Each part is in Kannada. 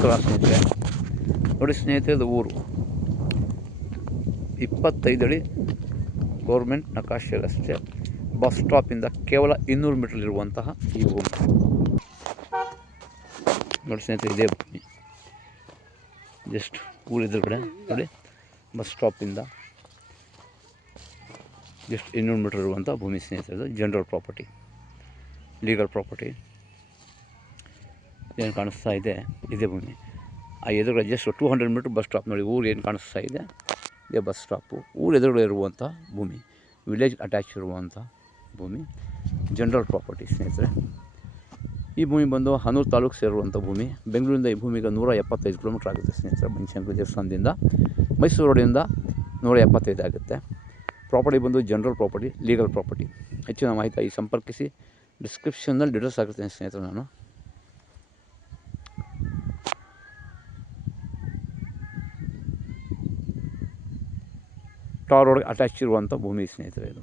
ನಮಸ್ಕಾರ ಸ್ನೇಹಿತರೆ. ನೋಡಿ ಸ್ನೇಹಿತರೆ, ಇದು ಊರು 25 ಅಡಿ ಗೌರ್ಮೆಂಟ್ ನಕಾಶೆ ರಸ್ತೆ, ಬಸ್ ಸ್ಟಾಪಿಂದ ಕೇವಲ 200 ಮೀಟರ್ ಇರುವಂತಹ ಈ ಭೂಮಿ. ನೋಡಿ ಸ್ನೇಹಿತರೆ, ಇದೇ ಭೂಮಿ. ಜಸ್ಟ್ ಊರು ಎದುರುಗಡೆ ನೋಡಿ, ಬಸ್ ಸ್ಟಾಪಿಂದ ಜಸ್ಟ್ 200 ಮೀಟರ್ ಇರುವಂಥ ಭೂಮಿ ಸ್ನೇಹಿತರೆ. General property, legal property. ಏನು ಕಾಣಿಸ್ತಾ ಇದೆ ಇದೇ ಭೂಮಿ. ಆ ಎದುರುಗಡೆ ಜಸ್ಟ್ 200 ಮೀಟ್ರ್ ಬಸ್ ಸ್ಟಾಪ್. ನೋಡಿ, ಊರು ಏನು ಕಾಣಿಸ್ತಾ ಇದೆ ಇದೇ ಬಸ್ ಸ್ಟಾಪು. ಊರು ಎದುರುಗಡೆ ಇರುವಂಥ ಭೂಮಿ, ವಿಲೇಜ್ ಅಟ್ಯಾಚ್ ಇರುವಂಥ ಭೂಮಿ, ಜನರಲ್ ಪ್ರಾಪರ್ಟಿ ಸ್ನೇಹಿತರೆ. ಈ ಭೂಮಿ ಬಂದು ಹನೂರು ತಾಲೂಕು ಸೇರುವಂಥ ಭೂಮಿ. ಬೆಂಗಳೂರಿಂದ ಈ ಭೂಮಿಗೆ 175 ಕಿಲೋಮೀಟ್ರ್ ಆಗುತ್ತೆ ಸ್ನೇಹಿತರೆ. ಬನಶಂಕರಿ ದೇವಸ್ಥಾನದಿಂದ ಮೈಸೂರು ರೋಡಿಂದ 175 ಆಗುತ್ತೆ. ಪ್ರಾಪರ್ಟಿ ಬಂದು ಜನರಲ್ ಪ್ರಾಪರ್ಟಿ, ಲೀಗಲ್ ಪ್ರಾಪರ್ಟಿ. ಹೆಚ್ಚಿನ ಮಾಹಿತಿ ಸಂಪರ್ಕಿಸಿ. ಡಿಸ್ಕ್ರಿಪ್ಷನ್ನಲ್ಲಿ ಡೀಟೇಲ್ಸ್ ಆಗಿರ್ತೇನೆ ಸ್ನೇಹಿತರೆ. ನಾನು ಟಾರ್ ರೋಡ್ಗೆ ಅಟ್ಯಾಚ್ ಇರುವಂಥ ಭೂಮಿ ಸ್ನೇಹಿತರೆ ಇದು.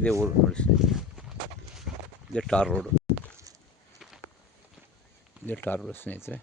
ಇದೇ ಊರು ನೋಡಿ ಸ್ನೇಹಿತರೆ. ಇದೇ ಟಾರ್ ರೋಡು, ಇದೇ ಟಾರ್ ರೋಡ್ ಸ್ನೇಹಿತರೆ.